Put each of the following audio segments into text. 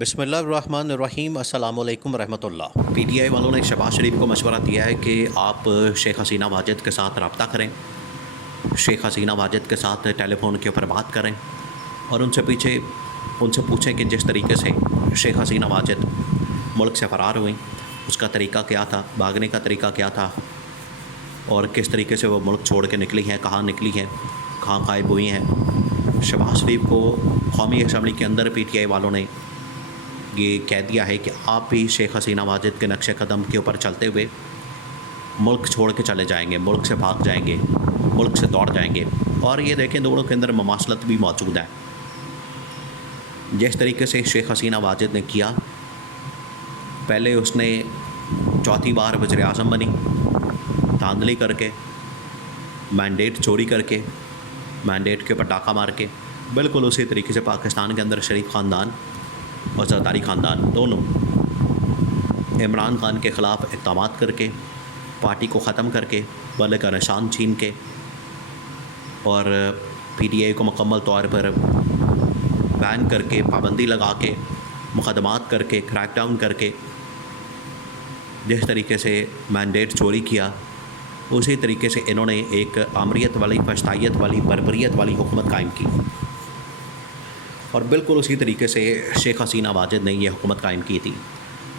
بسم اللہ الرحمن الرحیم۔ السلام علیکم ورحمۃ اللہ۔ پی ٹی آئی والوں نے شہباز شریف کو مشورہ دیا ہے کہ آپ شیخ حسینہ واجد کے ساتھ رابطہ کریں، شیخ حسینہ واجد کے ساتھ ٹیلی فون کے اوپر بات کریں اور ان سے پوچھیں کہ جس طریقے سے شیخ حسینہ واجد ملک سے فرار ہوئیں اس کا طریقہ کیا تھا، بھاگنے کا طریقہ کیا تھا اور کس طریقے سے وہ ملک چھوڑ کے نکلی ہیں، کہاں نکلی ہیں، کہاں غائب ہوئی ہیں۔ شہباز شریف کو قومی اسمبلی کے اندر پی ٹی آئی والوں نے یہ کہہ دیا ہے کہ آپ بھی شیخ حسینہ واجد کے نقش قدم کے اوپر چلتے ہوئے ملک چھوڑ کے چلے جائیں گے، ملک سے بھاگ جائیں گے، ملک سے دوڑ جائیں گے۔ اور یہ دیکھیں دونوں کے اندر مماثلت بھی موجود ہے۔ جس طریقے سے شیخ حسینہ واجد نے کیا، پہلے اس نے چوتھی بار وزیر اعظم بنی، دھاندلی کر کے، مینڈیٹ چوری کر کے، مینڈیٹ کے اوپر ڈاکہ مار کے، بالکل اسی طریقے سے پاکستان کے اندر شریف خاندان اور زرداری خاندان دونوں عمران خان کے خلاف اقدامات کر کے، پارٹی کو ختم کر کے، بلے کا نشان چھین کے اور پی ٹی آئی کو مکمل طور پر بین کر کے، پابندی لگا کے، مقدمات کر کے، کریک ڈاؤن کر کے، جس طریقے سے مینڈیٹ چوری کیا اسی طریقے سے انہوں نے ایک آمریت والی، فحشائیت والی، بربریت والی حکومت قائم کی اور بالکل اسی طریقے سے شیخ حسینہ واجد نے یہ حکومت قائم کی تھی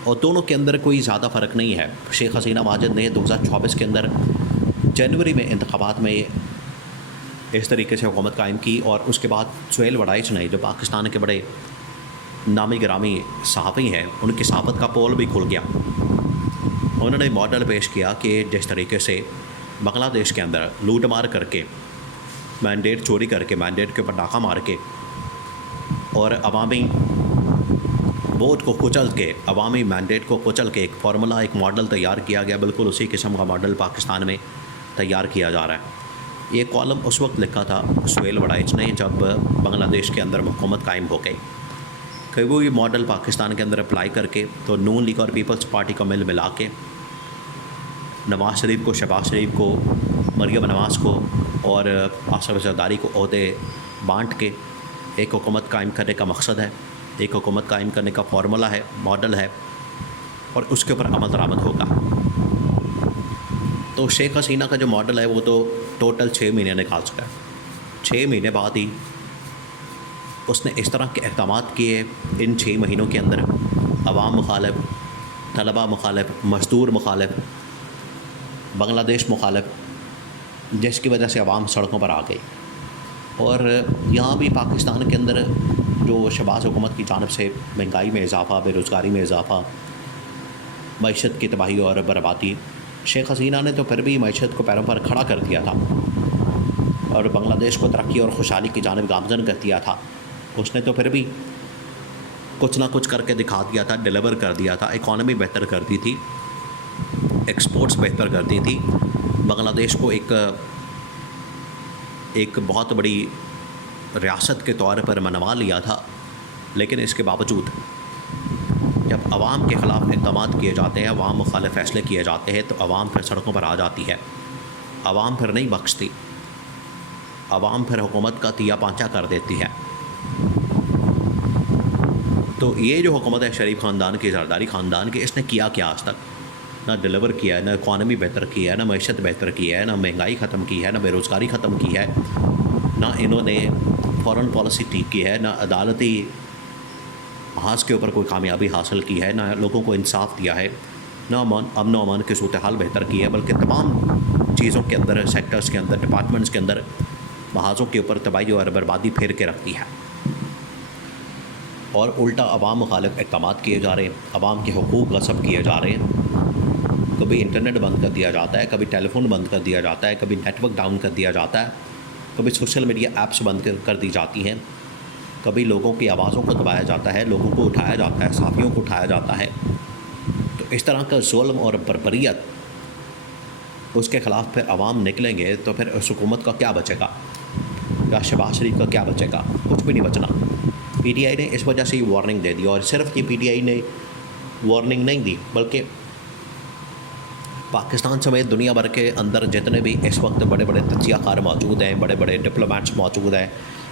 اور دونوں کے اندر کوئی زیادہ فرق نہیں ہے۔ شیخ حسینہ واجد نے 2024 کے اندر جنوری میں انتخابات میں اس طریقے سے حکومت قائم کی اور اس کے بعد سہیل وڑائچ نے، جو پاکستان کے بڑے نامی گرامی صحافی ہیں، ان کی صحافت کا پول بھی کھل گیا۔ انہوں نے ماڈل پیش کیا کہ جس طریقے سے بنگلہ دیش کے اندر لوٹ مار کر کے، مینڈیٹ چوری کر کے، مینڈیٹ کے اوپر ڈاکہ مار کے اور عوامی ووٹ کو کچل کے، عوامی مینڈیٹ کو کچل کے ایک فارمولہ، ایک ماڈل تیار کیا گیا، بالکل اسی قسم کا ماڈل پاکستان میں تیار کیا جا رہا ہے۔ یہ کالم اس وقت لکھا تھا سہیل وڑائچ نے جب بنگلہ دیش کے اندر حکومت قائم ہو گئی کہ وہ یہ ماڈل پاکستان کے اندر اپلائی کر کے تو نون لیگ اور پیپلز پارٹی کو ملا کے نواز شریف کو، شہباز شریف کو، مریم نواز کو اور آصف زرداری کو عہدے بانٹ کے ایک حکومت قائم کرنے کا مقصد ہے، ایک حکومت قائم کرنے کا فارمولہ ہے، ماڈل ہے اور اس کے اوپر عمل درآمد ہوگا۔ تو شیخ حسینہ کا جو ماڈل ہے وہ تو ٹوٹل 6 مہینے نکال چکا ہے۔ 6 مہینے بعد ہی اس نے اس طرح کے اقدامات کیے ان 6 مہینوں کے اندر، عوام مخالف، طلباء مخالف، مزدور مخالف، بنگلہ دیش مخالف، جس کی وجہ سے عوام سڑکوں پر آ گئی۔ اور یہاں بھی پاکستان کے اندر جو شہباز حکومت کی جانب سے مہنگائی میں اضافہ، بے روزگاری میں اضافہ، معیشت کی تباہی اور بربادی، شیخ حسینہ نے تو پھر بھی معیشت کو پیروں پر کھڑا کر دیا تھا اور بنگلہ دیش کو ترقی اور خوشحالی کی جانب گامزن کر دیا تھا۔ اس نے تو پھر بھی کچھ نہ کچھ کر کے دکھا دیا تھا، ڈیلیور کر دیا تھا، اکانومی بہتر کر دی تھی، ایکسپورٹس بہتر کر دی تھی، بنگلہ دیش کو ایک بہت بڑی ریاست کے طور پر منوا لیا تھا۔ لیکن اس کے باوجود جب عوام کے خلاف اقدامات کیے جاتے ہیں، عوام مخالف فیصلے کیے جاتے ہیں تو عوام پھر سڑکوں پر آ جاتی ہے، عوام پھر نہیں بخشتی، عوام پھر حکومت کا تیا پانچا کر دیتی ہے۔ تو یہ جو حکومت ہے شریف خاندان کی، زرداری خاندان کی، اس نے کیا کیا آج تک؟ نہ ڈیلیور کیا ہے، نہ اکانومی بہتر کی ہے، نہ معیشت بہتر کی ہے، نہ مہنگائی ختم کی ہے، نہ بے روزگاری ختم کی ہے، نہ انہوں نے فارن پالیسی ٹھیک کی ہے، نہ عدالتی محاذ کے اوپر کوئی کامیابی حاصل کی ہے، نہ لوگوں کو انصاف دیا ہے، نہ امن و امان کی صورتحال بہتر کی ہے، بلکہ تمام چیزوں کے اندر، سیکٹرز کے اندر، ڈپارٹمنٹس کے اندر محاذوں کے اوپر تباہی اور بربادی پھیر کے رکھتی ہے اور الٹا عوام مخالف اقدامات کیے جا رہے ہیں، عوام کے حقوق غصب کیے جا رہے ہیں۔ کبھی انٹرنیٹ بند کر دیا جاتا ہے، کبھی ٹیلی فون بند کر دیا جاتا ہے، کبھی نیٹ ورک ڈاؤن کر دیا جاتا ہے، کبھی سوشل میڈیا ایپس بند کر دی جاتی ہیں، کبھی لوگوں کی آوازوں کو دبایا جاتا ہے، لوگوں کو اٹھایا جاتا ہے، صحافیوں کو اٹھایا جاتا ہے۔ تو اس طرح کا ظلم اور بربریت، اس کے خلاف پھر عوام نکلیں گے تو پھر اس حکومت کا کیا بچے گا؟ یا شہباز شریف کا کیا بچے گا؟ کچھ بھی نہیں بچنا۔ پی ٹی آئی نے اس وجہ سے یہ وارننگ دے دی اور صرف یہ پی ٹی آئی نے وارننگ نہیں دی بلکہ پاکستان سمیت دنیا بھر کے اندر جتنے بھی اس وقت بڑے بڑے تجزیہ کار موجود ہیں، بڑے بڑے ڈپلومیٹس موجود ہیں،